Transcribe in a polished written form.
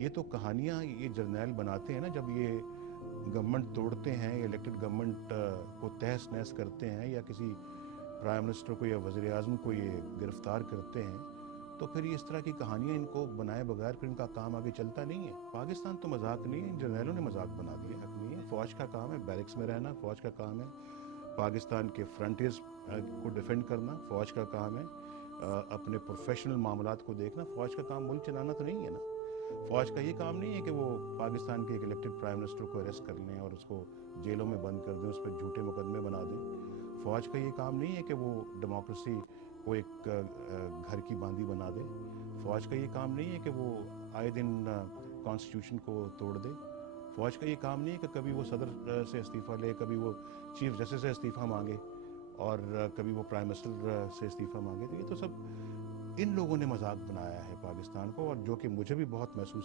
یہ تو کہانیاں یہ جرنیل بناتے ہیں نا، جب یہ گورنمنٹ توڑتے ہیں، الیکٹڈ گورنمنٹ کو تہس نہس کرتے ہیں، یا کسی پرائم منسٹر کو یا وزیر اعظم کو یہ گرفتار کرتے ہیں، تو پھر یہ اس طرح کی کہانیاں ان کو بنائے بغیر پھر ان کا کام آگے چلتا نہیں ہے. پاکستان تو مذاق نہیں ہے، ان جرنیلوں نے مذاق بنا دیا. حق نہیں ہے. فوج کا کام ہے بیرکس میں رہنا، فوج کا کام ہے پاکستان کے فرنٹیئرز کو ڈیفینڈ کرنا، فوج کا کام ہے اپنے پروفیشنل معاملات کو دیکھنا. فوج کا کام ملک چلانا تو نہیں ہے نا. فوج کا یہ کام نہیں ہے کہ وہ پاکستان کے ایک الیکٹڈ پرائم منسٹر کو اریسٹ کر لیں اور اس کو جیلوں میں بند کر دیں، اس پہ جھوٹے مقدمے بنا دیں. فوج کا یہ کام نہیں ہے کہ وہ ڈیموکریسی کو ایک گھر کی باندھی بنا دے. فوج کا یہ کام نہیں ہے کہ وہ آئے دن کانسٹیٹیوشن کو توڑ دے. فوج کا یہ کام نہیں ہے کہ کبھی وہ صدر سے استعفیٰ لے، کبھی وہ چیف جسٹس سے استعفیٰ مانگے، اور کبھی وہ پرائم منسٹر سے استعفیٰ مانگے. تو یہ تو سب ان لوگوں نے مذاق بنایا ہے پاکستان کو، اور جو کہ مجھے بھی بہت محسوس